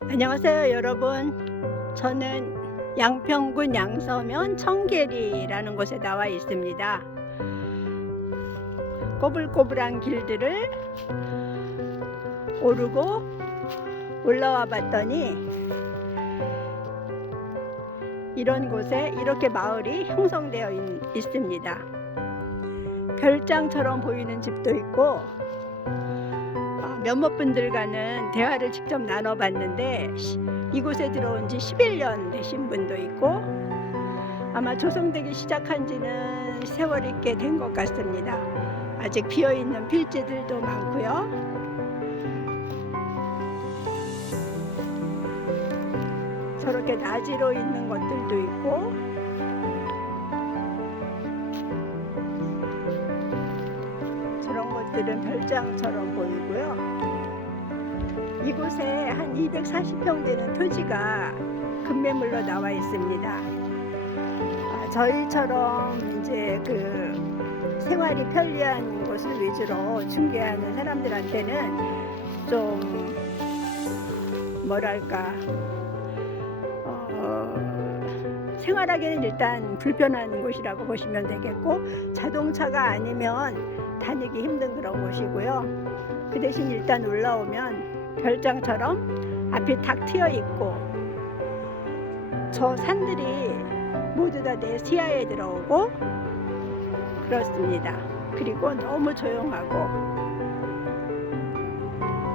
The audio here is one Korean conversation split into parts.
안녕하세요 여러분. 저는 양평군 양서면 청계리라는 곳에 나와 있습니다. 꼬불꼬불한 길들을 오르고 올라와 봤더니 이런 곳에 이렇게 마을이 형성되어 있, 있습니다. 별장처럼 보이는 집도 있고 어, 몇몇 분들과는 대화를 직접 나눠봤는데 시- 이곳에 들어온 지 11년 되신 분도 있고 아마 조성되기 시작한 지는 세월이 꽤 된 것 같습니다. 아직 비어 있는 필지들도 많고요. 저렇게 나지로 있는 것들도 있고 저런 것들은 별장처럼 보이고요. 이곳에 한 240평 되는 토지가 급매물로 나와 있습니다. 아, 저희처럼 이제 그 생활이 편리한 곳을 위주로 중개하는 사람들한테는 좀 뭐랄까 어, 생활하기는 일단 불편한 곳이라고 보시면 되겠고 자동차가 아니면 다니기 힘든 그런 곳이고요. 그 대신 일단 올라오면 별장처럼 앞이 탁 트여 있고 저 산들이 모두 다 내 시야에 들어오고 그렇습니다. 그리고 너무 조용하고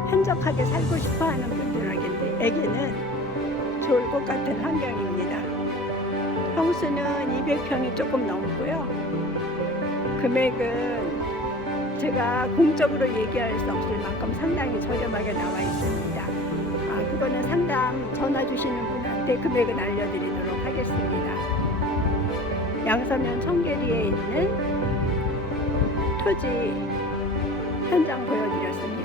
한적하게 살고 싶어 하는 분들에게는 좋을 것 같은 환경입니다. 평수는 200평이 조금 넘고요. 금액은 제가 공적으로 얘기할 수 없을 만큼 상당히 저렴하게 나와 있습니다. 아, 그거는 상담 전화 주시는 분한테 금액을 알려드리도록 하겠습니다. 양서면 청계리에 있는 토지 현장 보여드렸습니다.